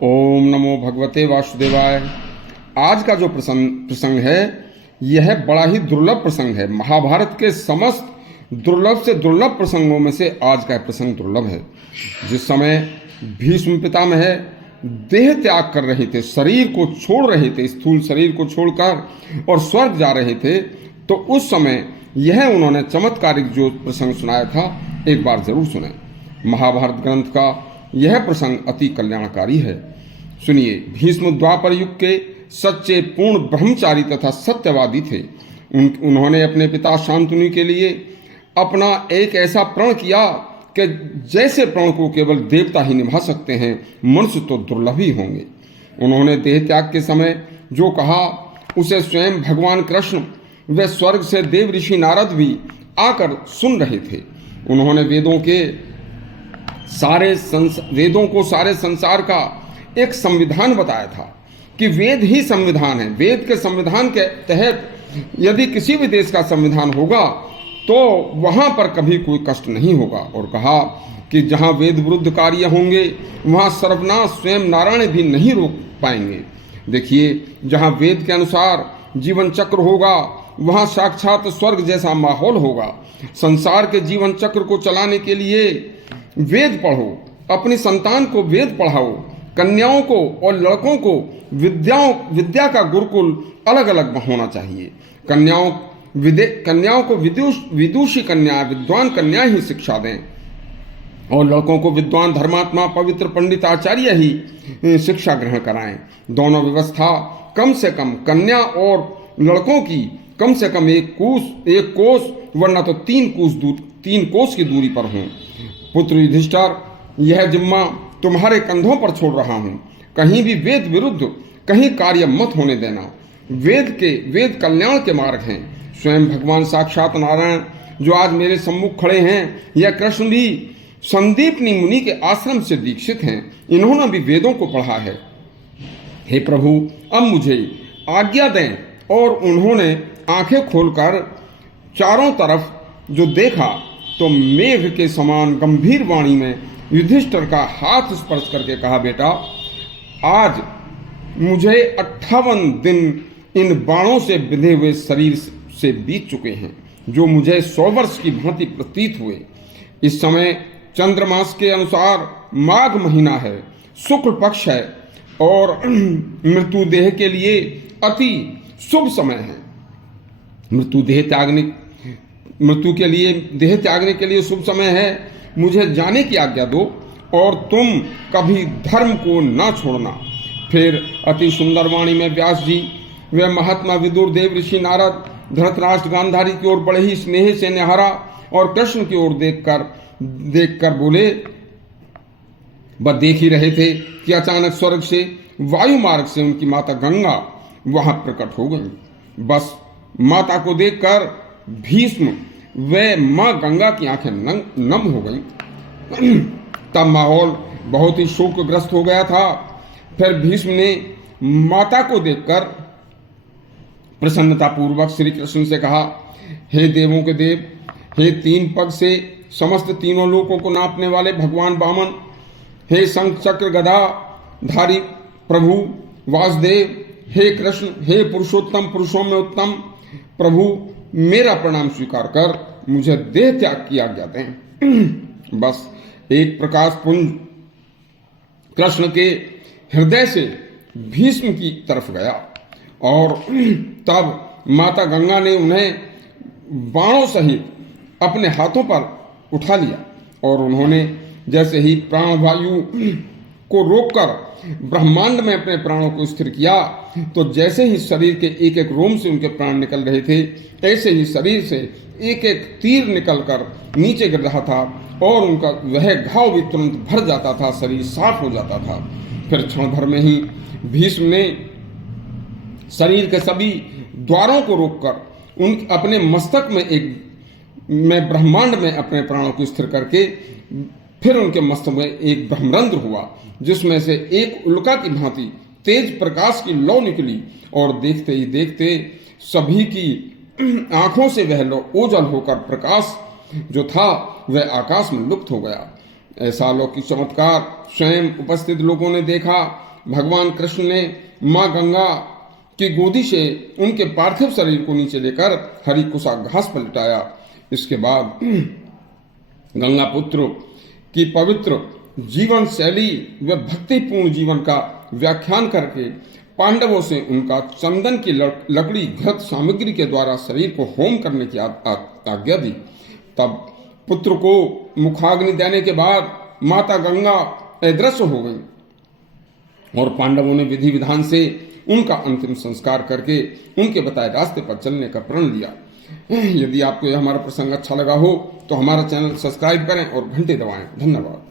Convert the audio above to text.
ओम नमो भगवते वासुदेवाय। आज का जो प्रसंग है यह बड़ा ही दुर्लभ प्रसंग है। महाभारत के समस्त दुर्लभ से दुर्लभ प्रसंगों में से आज का प्रसंग दुर्लभ है। जिस समय भीष्म पितामह देह त्याग कर रहे थे, शरीर को छोड़ रहे थे, स्थूल शरीर को छोड़कर और स्वर्ग जा रहे थे, तो उस समय यह उन्होंने चमत्कारिक जो प्रसंग सुनाया था एक बार जरूर सुने। महाभारत ग्रंथ का यह प्रसंग अति कल्याणकारी है। सुनिए। भीष्म द्वापर युग के सच्चे पूर्ण ब्रह्मचारी तथा सत्यवादी थे। उन्होंने अपने पिता शांतनु के लिए अपना एक ऐसा प्रण किया कि जैसे प्रण को केवल देवता ही निभा सकते हैं, मनुष्य तो दुर्लभ ही होंगे। उन्होंने देह त्याग के समय जो कहा उसे स्वयं भगवान कृष्ण व स्वर्ग से देव ऋषि नारद भी आकर सुन रहे थे। उन्होंने वेदों को सारे संसार का एक संविधान बताया था कि वेद ही संविधान है। वेद के संविधान के तहत यदि किसी भी देश का संविधान होगा तो वहां पर कभी कोई कष्ट नहीं होगा। और कहा कि जहां वेद विरुद्ध कार्य होंगे वहां सर्वनाश स्वयं नारायण भी नहीं रोक पाएंगे। देखिए, जहां वेद के अनुसार जीवन चक्र होगा वहां साक्षात स्वर्ग जैसा माहौल होगा। संसार के जीवन चक्र को चलाने के लिए वेद पढ़ो, अपनी संतान को वेद पढ़ाओ, कन्याओं को और लड़कों को विद्या का गुरुकुल अलग अलग होना चाहिए। कन्याओं को विदुषी कन्या, विद्वान कन्या ही शिक्षा दें और लड़कों को विद्वान धर्मात्मा पवित्र पंडित आचार्य ही शिक्षा ग्रहण कराएं। दोनों व्यवस्था कम से कम कन्या और लड़कों की कम से कम एक कोस वरना तो 3 कोस की दूरी पर हों। पुत्र युधिष्ठिर, यह जिम्मा तुम्हारे कंधों पर छोड़ रहा हूं। कहीं भी वेद विरुद्ध कहीं कार्य मत होने देना। वेद कल्याण के मार्ग हैं। स्वयं भगवान साक्षात नारायण जो आज मेरे सम्मुख खड़े हैं, यह कृष्ण भी संदीपनी मुनि के आश्रम से दीक्षित हैं। इन्होंने भी वेदों को पढ़ा है। हे प्रभु, अब मुझे आज्ञा दें। और उन्होंने आंखें खोलकर चारों तरफ जो देखा तो मेघ के समान गंभीर वाणी में युधिष्ठिर का हाथ स्पर्श करके कहा, बेटा, आज मुझे 58 दिन इन बाणों से बिंधे हुए शरीर से बीत चुके हैं, जो मुझे 100 वर्ष की भांति प्रतीत हुए। इस समय चंद्रमास के अनुसार माघ महीना है, शुक्ल पक्ष है और मृत्यु देह के लिए अति शुभ समय है। मृत्यु के लिए देह त्यागने के लिए शुभ समय है। मुझे जाने की आज्ञा दो और तुम कभी धर्म को न छोड़ना। फिर अति सुंदर वाणी में व्यास जी वे महात्मा विदुर, देव ऋषि नारद, धृतराष्ट्र गांधारी की ओर बड़े ही स्नेह से निहारा और कृष्ण की ओर देखकर बोले। वह देख ही रहे थे कि अचानक स्वर्ग से वायु मार्ग से उनकी माता गंगा वहां प्रकट हो गई। बस माता को देखकर भीष्म व मां गंगा की आंखें नम हो गईं। तब माहौल बहुत ही शोकग्रस्त हो गया था। फिर भीष्म ने माता को देखकर प्रसन्नता पूर्वक श्री कृष्ण से कहा, हे देवों के देव, हे 3 पग से समस्त तीनों लोकों को नापने वाले भगवान वामन, हे शंख चक्र गदा धारी प्रभु वासुदेव, हे कृष्ण, हे पुरुषोत्तम, पुरुषों में उत्तम प्रभु, मेरा प्रणाम स्वीकार कर मुझे देह त्याग की आज्ञा दें। बस एक प्रकाश पुंज कृष्ण के हृदय से भीष्म की तरफ गया और तब माता गंगा ने उन्हें बाणों सहित अपने हाथों पर उठा लिया और उन्होंने जैसे ही प्राणवायु को रोककर ब्रह्मांड में अपने प्राणों को स्थिर किया, तो जैसे ही शरीर के एक एक रोम से उनके प्राण निकल रहे थे, ऐसे ही शरीर से एक एक तीर निकलकर नीचे गिर रहा था और उनका वह घाव भी तुरंत भर जाता था, शरीर साफ हो जाता था। फिर क्षण भर में ही भीष्म ने शरीर के सभी द्वारों को रोककर अपने मस्तक में ब्रह्मांड में अपने प्राणों को स्थिर करके फिर उनके मस्तक में एक ब्रह्मरंध्र हुआ, जिसमें से एक उल्का की भांति तेज प्रकाश की लौ निकली और देखते ही देखते सभी की आंखों से वह लौ ओझल होकर प्रकाश जो था वह आकाश में लुप्त हो गया। ऐसा अलौकिक चमत्कार स्वयं उपस्थित लोगों ने देखा भगवान कृष्ण ने माँ गंगा की गोदी से उनके पार्थिव शरीर को नीचे लेकर हरिकुशा घास पर लिटाया। इसके बाद गंगा पुत्र की पवित्र जीवन शैली व भक्तिपूर्ण जीवन का व्याख्यान करके पांडवों से उनका चंदन की लकड़ी घृत सामग्री के द्वारा शरीर को होम करने की आज्ञा दी। तब पुत्र को मुखाग्नि देने के बाद माता गंगा अदृश्य हो गई और पांडवों ने विधि विधान से उनका अंतिम संस्कार करके उनके बताए रास्ते पर चलने का प्रण लिया। यदि आपको यह हमारा प्रसंग अच्छा लगा हो तो हमारा चैनल सब्सक्राइब करें और घंटे दबाएं। धन्यवाद।